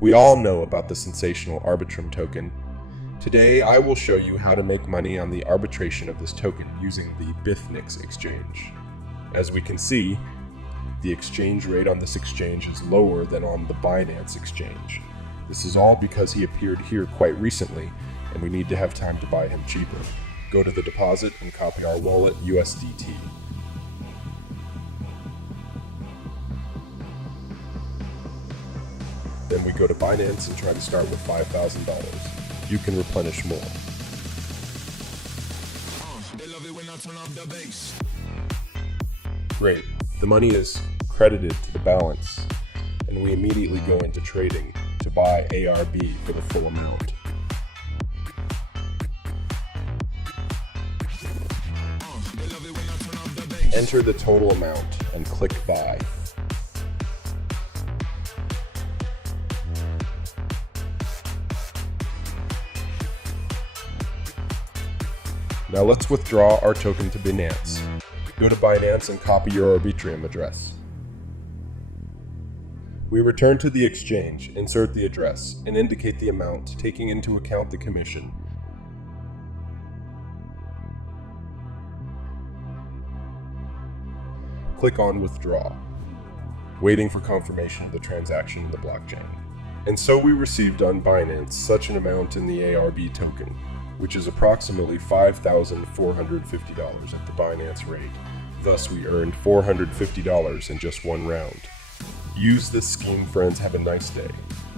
We all know about the sensational Arbitrum token. Today, I will show you how to make money on the arbitration of this token using the bifnix exchange. As we can see, the exchange rate on this exchange is lower than on the Binance exchange. This is all because he appeared here quite recently, and we need to have time to buy him cheaper. Go to the deposit and copy our wallet usdt. Then we go to Binance and try to start with $5,000. You can replenish more. Great, the money is credited to the balance, and we immediately go into trading to buy ARB for the full amount. Enter the total amount and click buy. Now let's withdraw our token to Binance. Go to Binance and copy your Arbitrum address. We return to the exchange, insert the address, and indicate the amount, taking into account the commission. Click on Withdraw, waiting for confirmation of the transaction in the blockchain. And so we received on Binance such an amount in the ARB token, which is approximately $5,450 at the Binance rate. Thus, we earned $450 in just one round. Use this scheme, friends. Have a nice day.